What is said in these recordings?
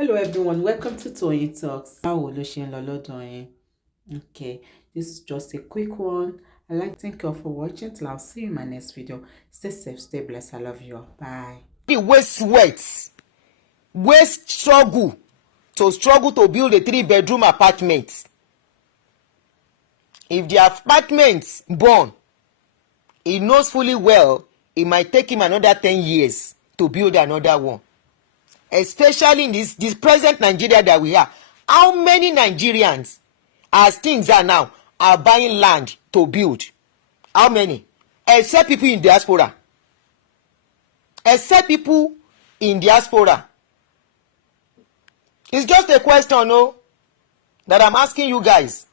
Hello everyone, welcome to Toyeen Talks. Báwo ló ṣe ń lọ lọ́dọ̀ yín? Okay, this is just a quick one. I'd like to thank you all for watching. Till I'll see you in my next video. Stay safe, stay blessed. I love you all. Bye. Waste sweat, waste struggle to build a 3-bedroom apartment. If the apartment burn, he knows fully well it might take him another 10 years to build another one. Especially in this present Nigeria that we have. How many Nigerians, as things are now, are buying land to build? How many? Except people in diaspora. Except people in diaspora. It's just a question, no, that I'm asking you guys.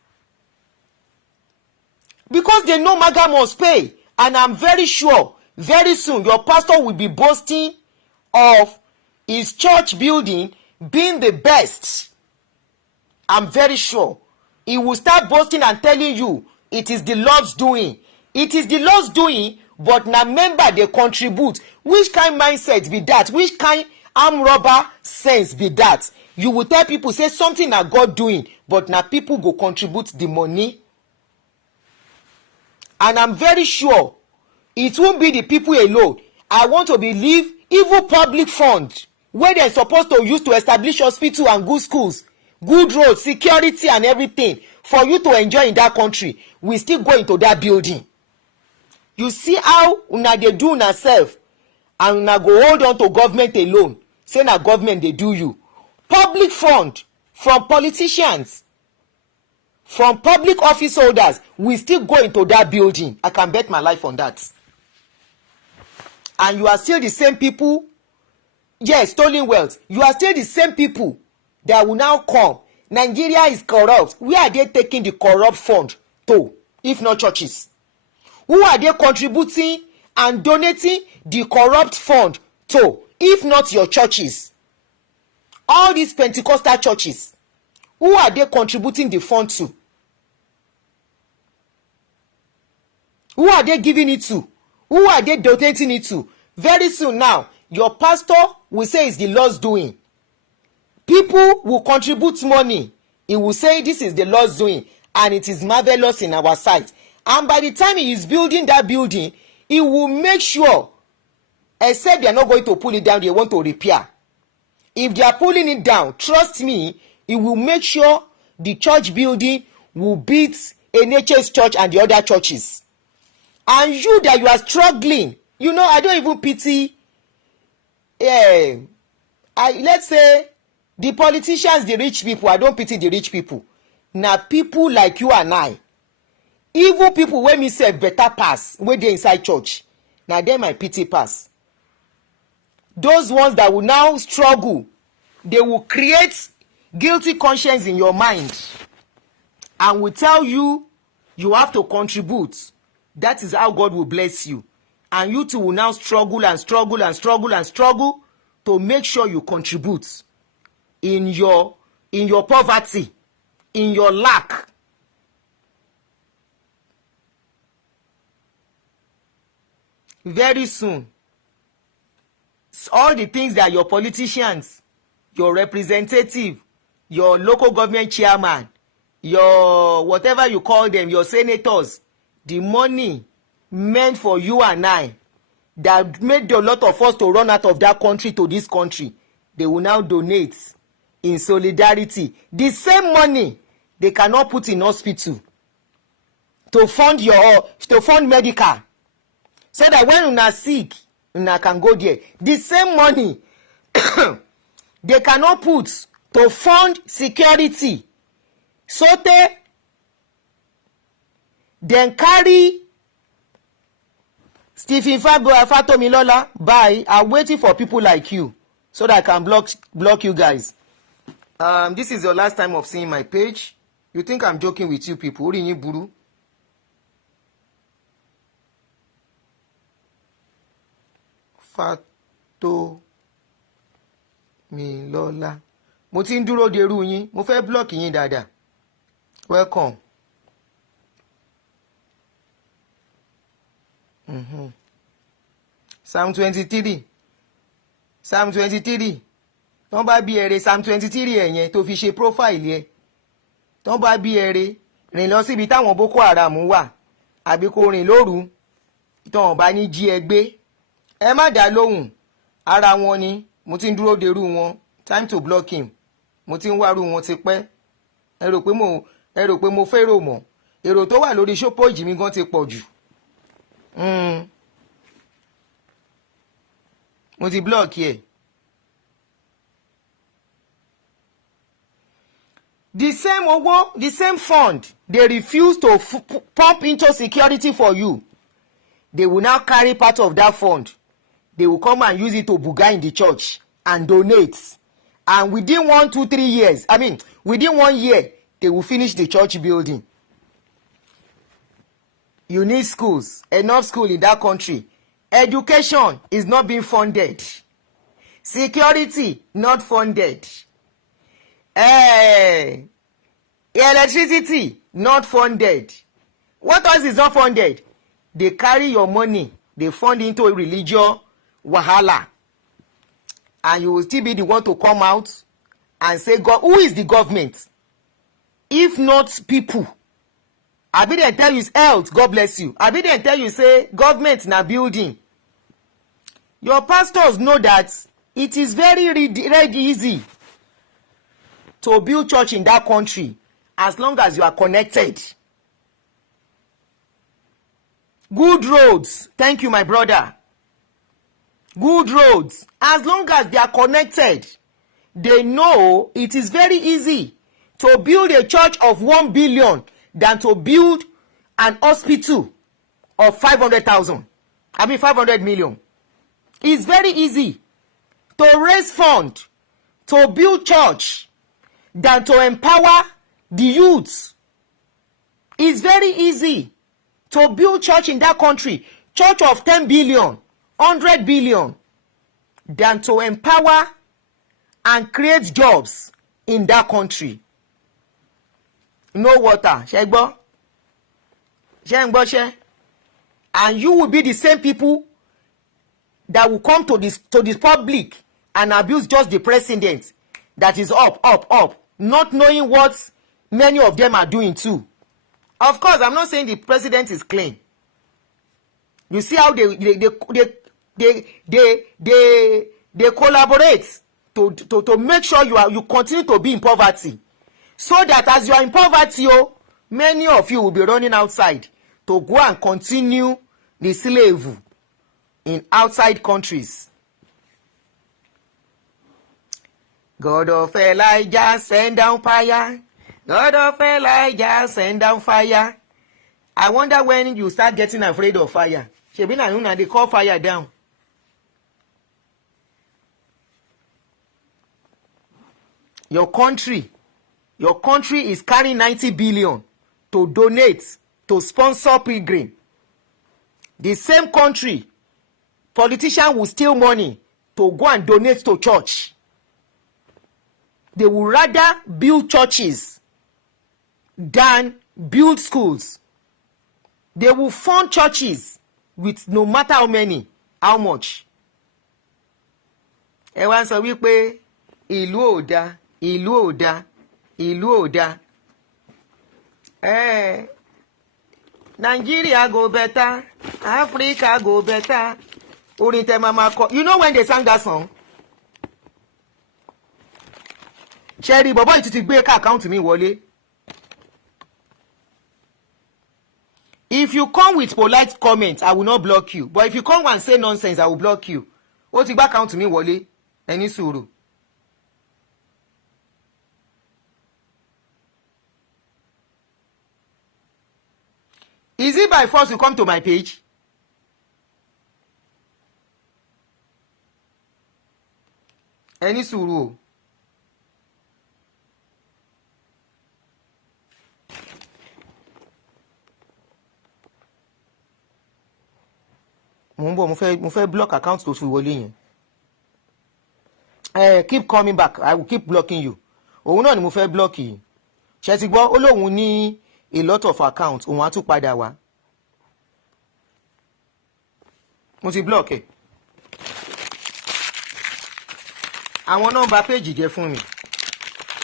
Because they know Maga must pay. And I'm very sure, very soon, your pastor will be boasting of his church building being the best. I'm very sure. He will start boasting and telling you, it is the Lord's doing. It is the Lord's doing, but now member they contribute. Which kind mindset be that? Which kind arm robber sense be that? You will tell people, say something that God doing, but now people go contribute the money. And I'm very sure it won't be the people alone. I want to believe even public fund where they're supposed to use to establish hospital and good schools, good roads, security and everything for you to enjoy in that country, we still go into that building. You see how una dey do una self and una go hold on to government alone, say na government dey do you. Public fund from politicians, from public office holders, we still go into that building. I can bet my life on that. And you are still the same people. Yes, stolen wealth. You are still the same people that will now come. Nigeria is corrupt. Where are they taking the corrupt fund to, if not churches? Who are they contributing and donating the corrupt fund to, if not your churches? All these Pentecostal churches, who are they contributing the fund to? Who are they giving it to? Who are they donating it to? Very soon now, your pastor will say it's the Lord's doing. People will contribute money. He will say this is the Lord's doing and it is marvelous in our sight. And by the time he is building that building, he will make sure, except they are not going to pull it down, they want to repair. If they are pulling it down, trust me, he will make sure the church building will beat NHS church and the other churches. And you that you are struggling, you know, I don't even pity, let's say, the politicians, the rich people. I don't pity the rich people. Now, people like you and I, even people wey me sef better pass, wey dey inside church, na dem my pity pass. Those ones that will now struggle, they will create guilty conscience in your mind and will tell you, you have to contribute. That is how God will bless you. And you too will now struggle and struggle and struggle and struggle to make sure you contribute in your poverty, in your lack. Very soon, all the things that your politicians, your representative, your local government chairman, your whatever you call them, your senators, the money meant for you and I that made a lot of us to run out of that country to this country, they will now donate in solidarity. The same money they cannot put in hospital to fund medical, so that when una sick, una can go there. The same money they cannot put to fund security, so they then carry Stephen Fatomilola by. I'm waiting for people like you so that I can block you guys. This is your last time of seeing my page. You think I'm joking with you people? Buru. Fatomilola. Mo ti ń dúró de irú yín. Mo fẹ́ block yín dáadáa. Welcome. Psalm 23. tán bá bí ẹrẹ psalm 23 ẹ̀ yẹn tó fi ṣe profile ẹ̀ tán bá bí ẹrẹ rìn lọ síbi táwọn boko haram wà àbí kó rìn lóru tán bá ní jí ẹ gbé ẹ má dá lóhùn ara wọn ni mo ti ń dúró derú wọn time to block him mo ti ń wárú wọn ti pẹ́ ẹ rò pé mo fẹ́rò mọ́ èrò tó wà lórí ṣópòjì mi gan ti pọ̀ jù mo ti block ẹ̀. The same owo, the same fund they refuse to pump into security for you, they will now carry part of that fund, they will come and use it to buga in the church and donate, and within 1, 2, 3 years, within 1 year they will finish the church building. You need schools, enough school in that country. Education is not being funded. Security not funded. Electricity not funded. What else is not funded? They carry your money, they fund into a religious wahala, and you will still be the one to come out and say, God, who is the government if not people? I be then tell you health, God bless you. I be then tell you say government na building. Your pastors know that it is very easy to build church in that country as long as you are connected. Good roads, thank you my brother. Good roads, as long as they are connected, they know it is very easy to build a church of 1 billion than to build an hospital of 500 million. It's very easy to raise fund to build church than to empower the youth. It's very easy to build church in that country, church of 10 billion, 100 billion, than to empower and create jobs in that country. No water, shegbo, and you will be the same people that will come to this public and abuse just the president that is up, not knowing what many of them are doing too. Of course, I'm not saying the president is clean. You see how they collaborate to make sure you continue to be in poverty. So that as you are in poverty, many of you will be running outside to go and continue the slave in outside countries. God of Elijah, send down fire. God of Elijah, send down fire. I wonder when you start getting afraid of fire. Shebina, they call fire down. Your country is carrying 90 billion to donate, to sponsor pilgrim. The same country, politicians will steal money to go and donate to church. They will rather build churches than build schools. They will fund churches with no matter how much. Ẹ wá sọ wípé ìlú ò dá. Nigeria go better, Africa go better. Orin tẹ mama kọ. You know when they sang that song? Sherry, bọ̀bọ̀ yìí ti gbé account mi wọlé. If you come with polite comments, I will not block you. But if you come and say nonsense, I will block you. Ó ti gbé account mi wọlé. Ẹ ní sùúrù. Is it by force you come to my page? Ẹ ní sùúrù o. mo fẹ́ block account tó fi wọlé yẹn. Keep coming back, I will keep blocking you. Òun náà ni mo fẹ́ block yìí. Ṣé ti gbọ́ ó lóun ní a lot of accounts, òun á tún padà wá. Mo ti block ẹ̀. àwọn nọ́mbà péjì jẹ́ fún mi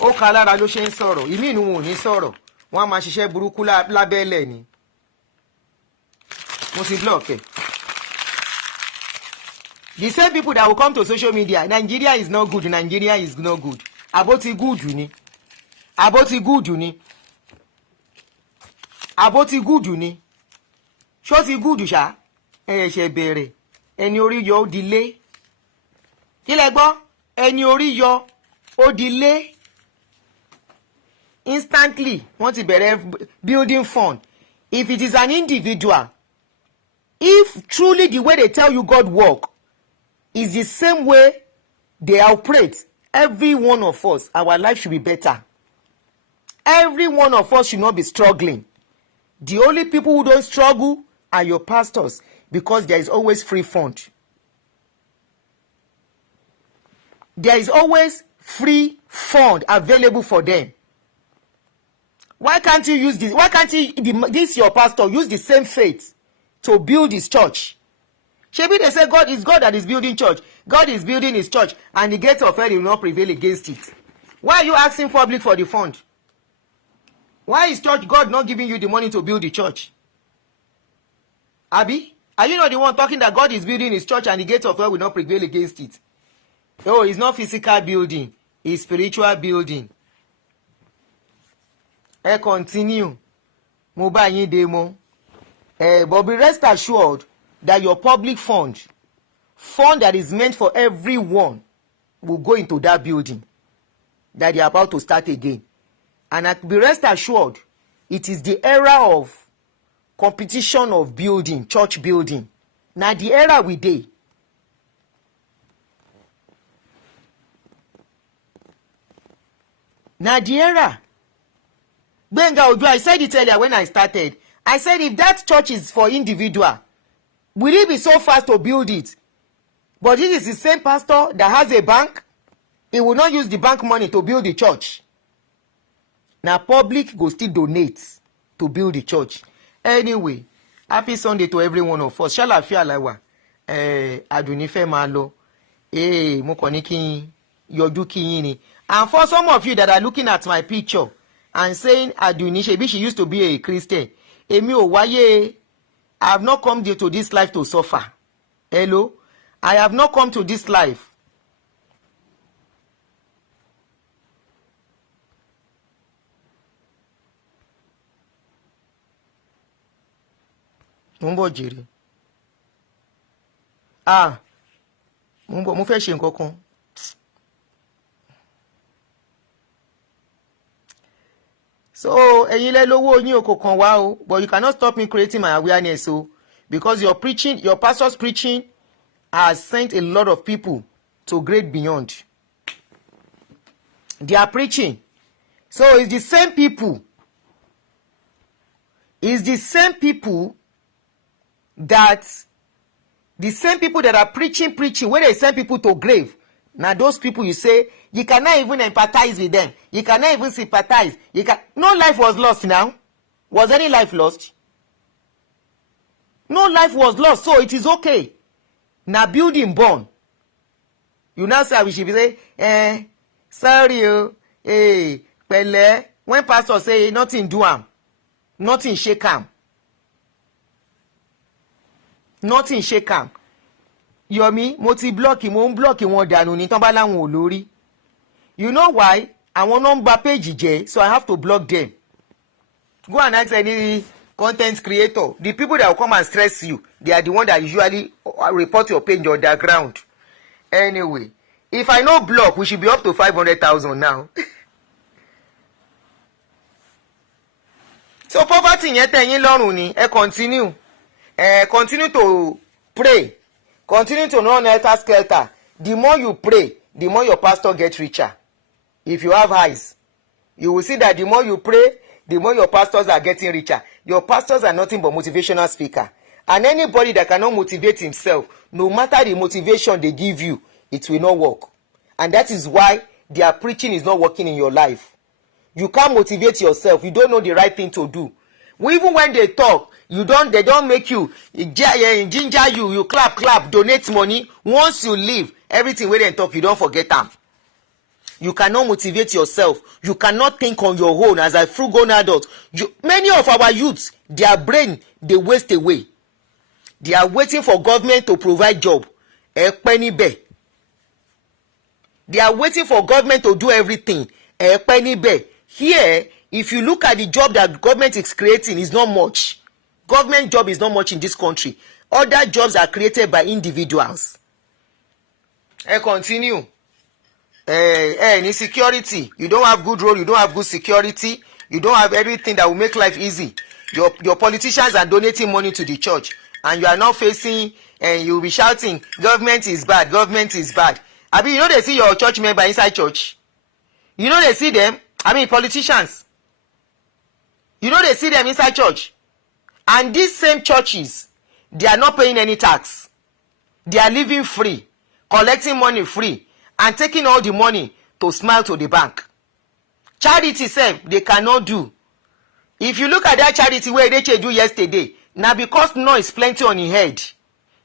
ó ka lára ló ṣe ń sọ̀rọ̀ ìmí inú wọn ò ní sọ̀rọ̀ wọ́n á máa ṣiṣẹ́ burúkú lábẹ́lẹ̀ ni mo ti block ẹ̀. The same people that will come to social media Nigeria is not good Nigeria is not good àbó ti good ni àbó ti good ni àbó ti good ni ṣó ti good ṣá ẹ ṣe bẹ̀rẹ̀ ẹni orí yọ ó di lé kí lẹ gbọ́ ẹni orí yọ ó di lé instantly wọ́n ti bẹ̀rẹ̀ building fund if it is an individual if truly the way they tell you God work is the same way they operate every one of us our life should be better every one of us should not be struggling the only people who don't struggle are your pastors because there is always free fund there is always free fund available for them. Why can't you use this? Why can't you, this your pastor use the same faith to build his church? Shebi they say God is God that is building church. God is building his church and the gates of hell will not prevail against it. Why are you asking public for the fund? Why is church God not giving you the money to build the church? Abi, are you not the one talking that God is building his church and the gates of hell will not prevail against it? No, it's not physical building, it's spiritual building. Continue. Mo bá yín dé mọ́. But be rest assured that your public fund that is meant for everyone will go into that building that they are about to start again. And be rest assured, it is the era of competition of building, church building. Now the era we dey. Now the era. Benga Ojo, I said it earlier when I started. I said if that church is for individual, will it be so fast to build it? But this is the same pastor that has a bank. He will not use the bank money to build the church. Now public go still donate to build the church. Anyway, happy Sunday to every one of us. Ṣàlàáfíà la wà. Adunni fẹ́ máa lọ. Mo kàn ní kí n yọjú kí yín ni. And for some of you that are looking at my picture and saying Adunni, ṣebí she used to be a Christian. Èmi ò wáyé. I have not come to this life to suffer. Hello? I have not come to this life. Mo ń bọ̀ jèrè. Mo fẹ́ ṣe nǹkan kan. So ẹ̀yin lẹ lówó yín o kò kàn wá o, but you cannot stop me creating my awareness o, because your preaching, your pastor's preaching has sent a lot of people to great beyond. They are preaching. So it's the same people. It's the same people that are preaching, when they send people to grave. Now those people you say, you cannot even empathize with them. You cannot even sympathize. No life was lost now. Was any life lost? No life was lost, so it is okay. Now building born. You now say we should be say, sorry, pẹ̀lẹ́. When pastor say nothing do am, nothing shake am. Nothing shake am. Yomi, mo ti block wọn dànù ní tán bá láwọn ò lórí. You know why? Àwọn number page jẹ́, so I have to block them. Go and ask any content creator. The people that will come and stress you, they are the one that usually report your page underground. Anyway, if I no block, we should be up to 500,000 now. So poverty yẹn tẹ́ yín lọ́rùn ni, continue. Continue to pray. Continue to run helter skelter. The more you pray, the more your pastor gets richer. If you have eyes, you will see that the more you pray, the more your pastors are getting richer. Your pastors are nothing but motivational speaker. And anybody that cannot motivate himself, no matter the motivation they give you, it will not work. And that is why their preaching is not working in your life. You can't motivate yourself. You don't know the right thing to do. Even when they talk, they don't make you ginger you clap, donate money. Once you leave, everything where they talk, you don't forget them. You cannot motivate yourself. You cannot think on your own as a full-grown adult. Many of our youths, their brain, they waste away. They are waiting for government to provide job. They are waiting for government to do everything. Here, if you look at the job that government is creating, is not much. Government job is not much in this country. Other jobs are created by individuals. Continue. Any security, you don't have good role, you don't have good security, you don't have everything that will make life easy. Your politicians are donating money to the church, and you are now facing, and you'll be shouting, government is bad, government is bad. I mean, you know they see your church member inside church. You know they see them, I mean politicians. You know they see them inside church. And these same churches, they are not paying any tax. They are living free, collecting money free, and taking all the money to smile to the bank. Charity sef, they cannot do. If you look at that charity wey Edeche do yesterday, na because noise plenty on him head.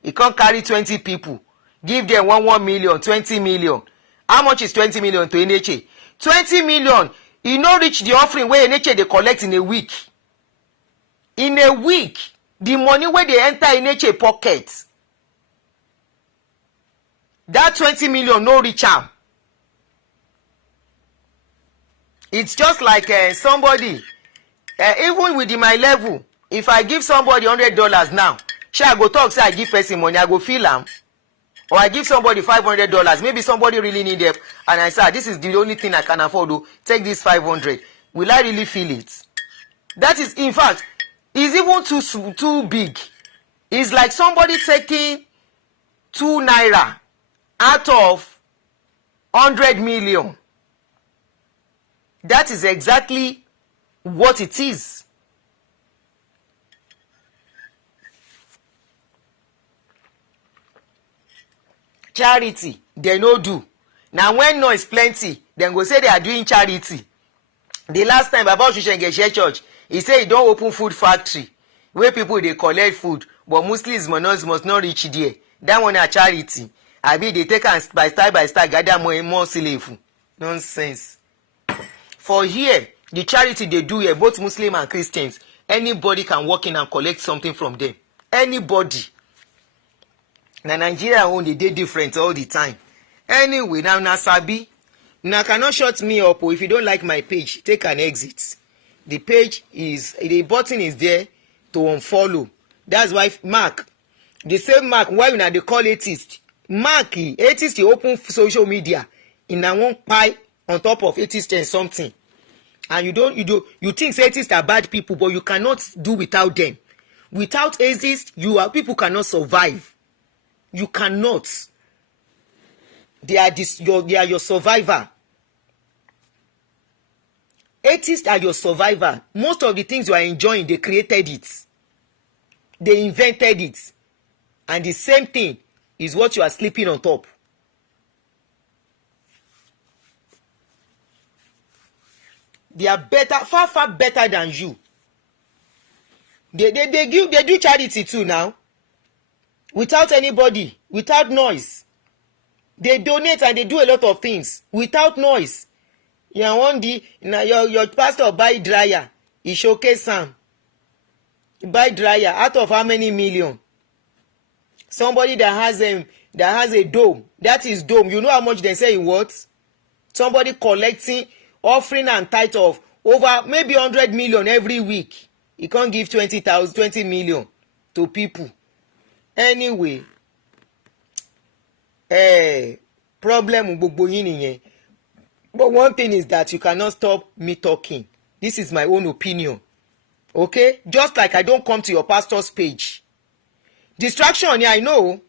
He can't carry 20 people, give them 1 million, 20 million. How much is 20 million to Edeche? 20 million, e no reach the offering wey Edeche dey collect in a week. In a week, the money wey dey enter Edeche pocket, that 20 million no reach am. It's just like somebody, even with my level, if I give somebody $100 now, I go talk say I give person money, I go feel am. Or I give somebody $500, maybe somebody really need them, and I say, this is the only thing I can afford to take this 500. Will I really feel it? That is, in fact, is even too big. It's like somebody taking 2 naira out of 100 million. That is exactly what it is. Charity, they no do. Now when noise plenty, then go say they are doing charity. The last time Baba Oshushengeshe Church, he say he don't open food factory where people they collect food, but Muslims must not reach there. That one a charity. I be they take and by style gather more slave. Nonsense. For here, the charity they do here, both Muslim and Christians, anybody can walk in and collect something from them. Anybody. Now Nigeria only they different all the time. Anyway, now Sabi, now cannot shut me up, or if you don't like my page, take an exit. The page is, the button is there to unfollow. That's why Mark, the same Mark, why you now they call atheist? Mark, atheist, you open social media in a one pie on top of atheist and something. And you think atheists are bad people, but you cannot do without them. Without atheists, people cannot survive. You cannot. They are your survivor. Atheists are your survivor. Most of the things you are enjoying, they created it. They invented it. And the same thing is what you are sleeping on top. They are better, far better than you. They do charity too now. Without anybody, without noise. They donate and they do a lot of things without noise. Your pastor buy dryer, he showcase some. Buy dryer out of how many million? Somebody that has a dome, that is dome. You know how much they say it worth? Somebody collecting offering and tithe of over maybe 100 million every week. He can't give 20 million to people. Anyway, problem gbogbo yin nìyẹn. But one thing is that you cannot stop me talking. This is my own opinion. Okay? Just like I don't come to your pastor's page. Distraction, yeah, I know.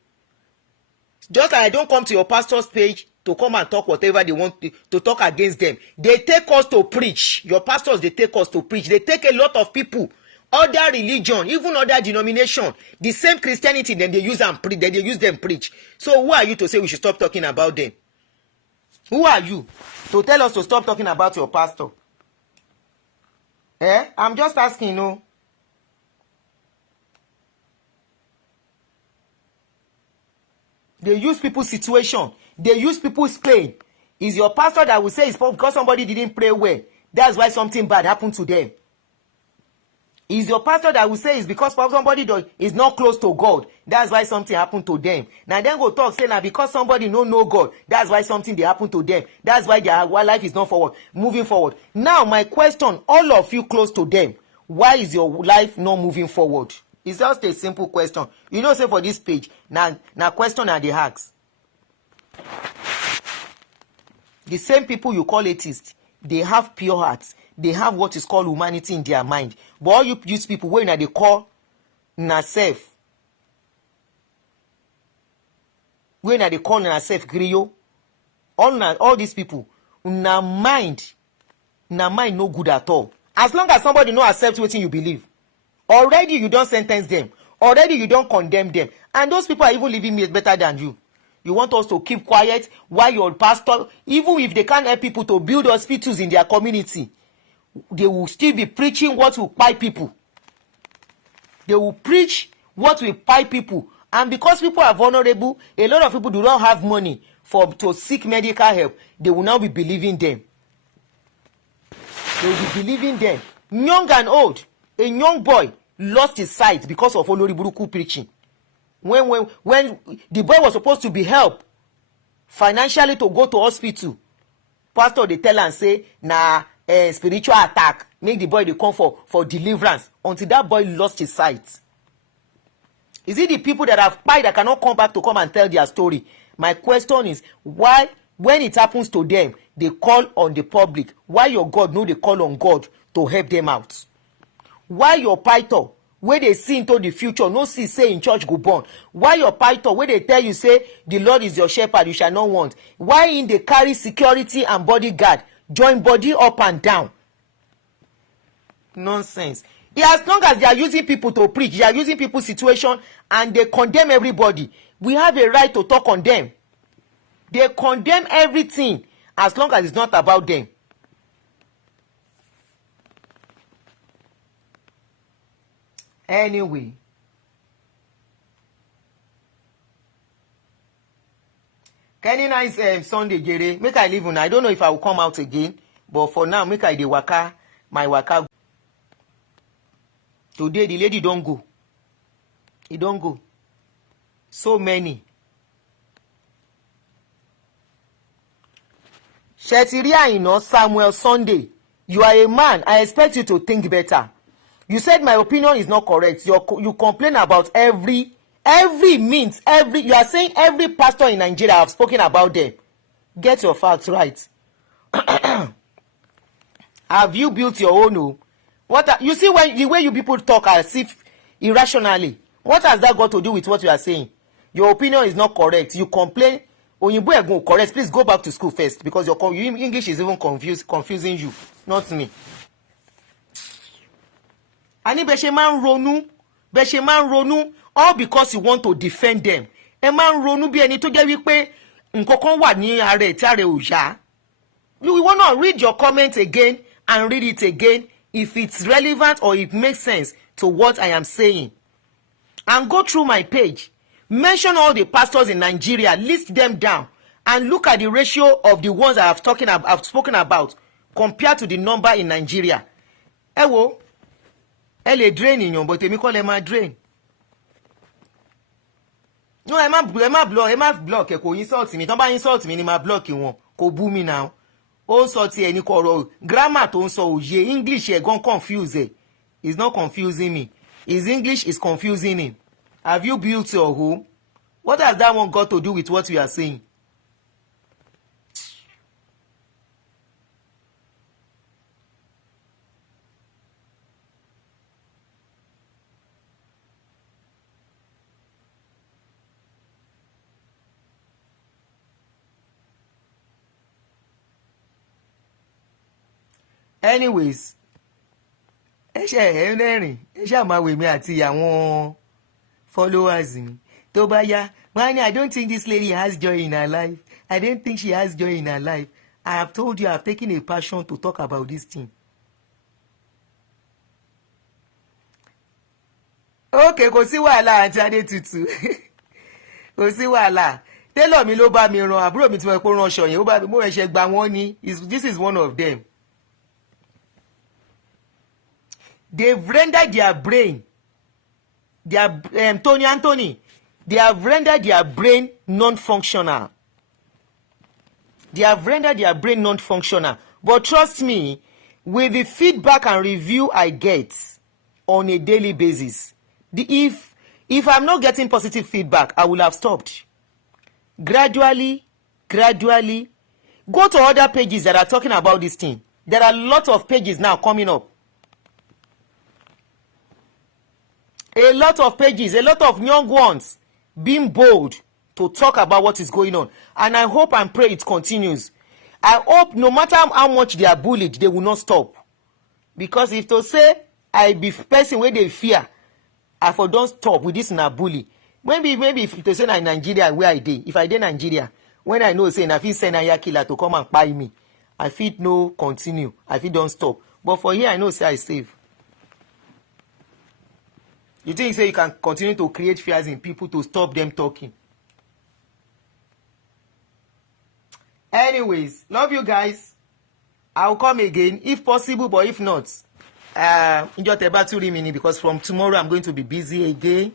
Just like I don't come to your pastor's page to come and talk whatever they want to talk against them. They take us to preach. Your pastors, they take us to preach. They take a lot of people. Other religion, even other denomination, the same Christianity, then they use them preach. Then they use them preach. So who are you to say we should stop talking about them? Who are you to tell us to stop talking about your pastor? I'm just asking, no. They use people's situation. They use people's pain. Is your pastor that will say it's because somebody didn't pray well, that's why something bad happened to them? Is your pastor that will say it's because somebody is not close to God, that's why something happened to them? Now then go talk say now because somebody no know God, that's why something dey happen to them, that's why their life is not moving forward. Now my question, all of you close to them, why is your life not moving forward? It's just a simple question. You know, say for this page now question and the ask. The same people you call atheists, they have pure hearts. They have what is called humanity in their mind. But all you use people wey they call na self, wey they call na self griot, all these people, na mind no good at all. As long as somebody no accept wetin you believe, already you don sentence them, already you don condemn them, and those people are even living better than you. You want us to keep quiet while your pastor, even if they can't help people to build hospitals in their community, they will still be preaching what will pie people. They will preach what will pie people. And because people are vulnerable, a lot of people do not have money to seek medical help. They will now be believing them. They will be believing them. Young and old. A young boy lost his sight because of Oloriburuku preaching. When the boy was supposed to be helped financially to go to hospital, pastor they tell and say spiritual attack make the boy dey come for deliverance until that boy lost his sight. Is it the people that have died that cannot come back to come and tell their story? My question is, why when it happens to them they call on the public? Why your God no dey call on God to help them out? Why your pastor wey dey see into the future no see say in church go burn? Why your pastor wey dey tell you say the Lord is your shepherd, you shall not want? Why in dey carry security and bodyguard join body up and down? Nonsense. As long as they are using people to preach, they are using people's situation and they condemn everybody, we have a right to talk on them. They condemn everything as long as it's not about them. Anyway, Kenny nice Sunday Gere. Make I leave una. I don't know if I will come out again, but for now, make I dey waka my waka. Today the lady don't go. He don't go. So many. Shetiria Ino Samuel Sunday, you are a man. I expect you to think better. You said my opinion is not correct. You complain about every means, you are saying every pastor in Nigeria have spoken about them. Get your facts right. Have you built your own home? You see when the way you people talk as if irrationally. What has that got to do with what you are saying? Your opinion is not correct. You complain. Oyinbo Egun correct. Please go back to school first because your English is even confusing you, not me. Ani bẹ́ ṣe máa ń ronú all because you want to defend them. Ẹ máa ń ronú bí ẹni tó jẹ́ wípé nǹkan kan wà ní ara ẹ̀ tí ara ẹ̀ ò yá. You want to read your comment again and read it again if it's relevant or it makes sense to what I am saying. And go through my page. Mention all the pastors in Nigeria, list them down, and look at the ratio of the ones I've spoken about compared to the number in Nigeria. Ẹ wo, ẹ lè drain èèyàn but èmi kọ́ lẹ máa drain. No, ẹ má block ẹ kò insult mi. Tán bá insult mi ni máa block wọn. Kò bú mi now. Ó ń sọ ti ẹni kọ̀rọ̀ grammar tó ń sọ òye English ẹ̀ gan confuse ẹ̀. It's not confusing me. His English is confusing him. Have you built your home? What has that one got to do with what we are saying? Anyways, ẹ ṣe máa wèmí àti àwọn followers mi tó bá yá wọ́n I don't think this lady has joy in her life. I don't think she has joy in her life. I have told you I have taken a passion to talk about this thing. Okay, kò sí wàhálà àti Adétutù kò sí wàhálà tailor mi ló bá mi rán àbúrò mi tí mo kó rán aṣọ yẹn ó bá mi mo ẹ̀ṣẹ̀ gba wọ́n ní this is one of them. They've rendered their brain their Tony Anthony they have rendered their brain non-functional. They have rendered their brain non-functional. But trust me, with the feedback and review I get on a daily basis, if I'm not getting positive feedback, I will have stopped. Gradually, go to other pages that are talking about this thing. There are a lot of pages now coming up. A lot of pages, a lot of young ones being bold to talk about what is going on. And I hope and pray it continues. I hope no matter how much they are bullied, they will not stop. Because if to say I be person where they fear, I for don't stop with this na bully. Maybe if to say na Nigeria where I dey, if I dey Nigeria, when I know say na fit send a killer to come and buy me, I fit no continue, I fit don't stop. But for here I know say I save. You think say you can continue to create fears in people to stop them talking? Anyways, love you guys. I'll come again if possible, but if not, enjoy about 2 minutes because from tomorrow I'm going to be busy again.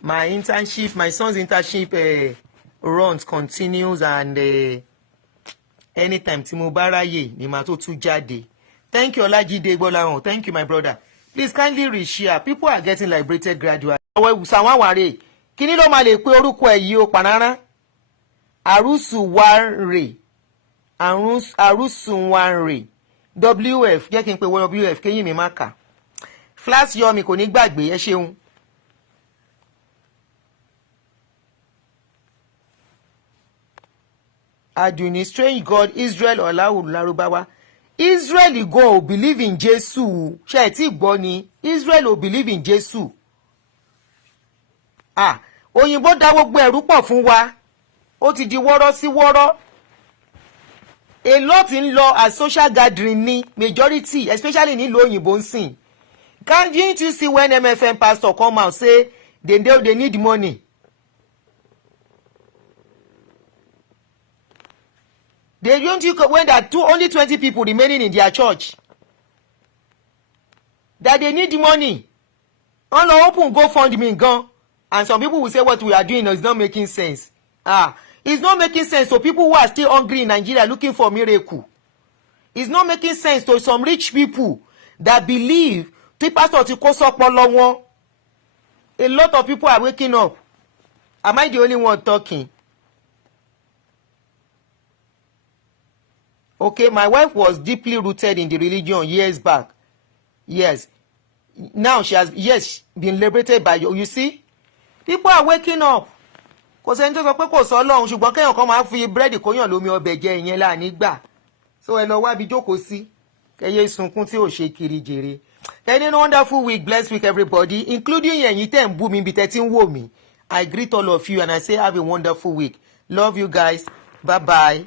My internship, my son's internship runs continues and anytime tí mo bá ráyè ni màá tó tún jáde. Thank you Olajide Gbọ́láhàn. Thank you my brother. Please kindly reshare. People are getting liberated gradually. Sàwọn kí ni ló máa lè pe orúkọ ẹ̀ yìí o pànárá? Àrùsùwárè WF jẹ́ kí n pe WF kéyìn mi má kà. Flash Yomi kò ní gbàgbé ẹ ṣeun. Adunni strange God Israel Ọ̀làwù Lárúbáwá. Israel go believe in Jésù. Ṣé ẹ ti gbọ́ ni? Israel ò believe in Jésù. Òyìnbó dá gbogbo ẹ̀rú pọ̀ fún wa. Ó ti di wọ́rọ́ sí wọ́rọ́. A lot ń lọ as social gathering ní majority especially nílùú òyìnbó ń sìn. Can't you see when MFM pastor come out say they need money? They don't you when there are only 20 people remaining in their church that they need money. On open GoFundMe gan, and some people will say what we are doing is not making sense. It's not making sense to people who are still hungry in Nigeria looking for miracle. It's not making sense to some rich people that believe tí pastor ti kó sọ́pọlọ wọn. A lot of people are waking up. Am I the only one talking? Okay, my wife was deeply rooted in the religion years back. Yes. Now she has, been liberated by you. You see? People are waking up. Kò sẹ́ni tó sọ pé kò sọ Ọlọ́run ṣùgbọ́n kéèyàn kan máa fi búrẹ́dì kóyàn lómi ọbẹ̀ jẹ ìyẹn láàní gbà. So ẹ lọ wá bí jókòó sí. Kẹ́yẹ sunkún tí ò ṣe kiri jèrè. Any wonderful week, blessed week everybody, including ẹ̀yin tẹ́ ń bú mi bí tẹ́ ti ń wò mí. I greet all of you and I say have a wonderful week. Love you guys. Bye bye.